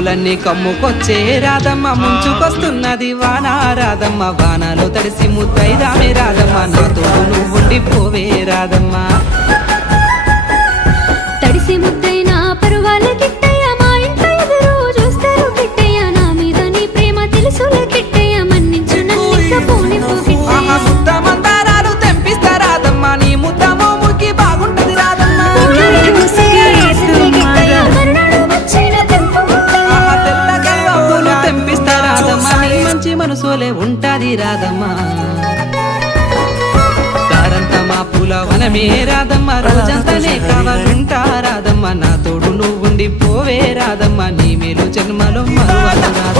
మబ్బులన్నీ కమ్ముకొచ్చే రాధమ్మ ముంచుకొస్తున్నది వాన రాధమ్మ వానలో తడిసి ముద్దైదామే రాధమ్మ నా తోడు నువ్వుండిపోవే రాధమ్మ తడిసి ముద్దైనా పరువాల కిట్టయ్య మా ఇంట్లో ఎదురు చూస్తారు కిట్టయ్య నా మీద నీ ప్రేమ తెలుసులే కిట్టయ్య మన్నించు నన్నిక పోనిపో కిట్టయ్య ముద్ద మందారాలు తెంపిస్తా రాధమ్మ నీ ముద్ద మోముకి బాగుంటది రాధమ్మ తెంపిస్తా రాధమ్మ నీ మంచి మనసులే ఉంటది రాధమ్మ దారంతా మా పూల వనమే రాధమ్మ రోజంతానే కావాలంటా రాధమ్మ నా తోడు నువ్వుండి పోవే రాధమ్మ నీ మేలు జన్మలో మరువదు రాధమ్మ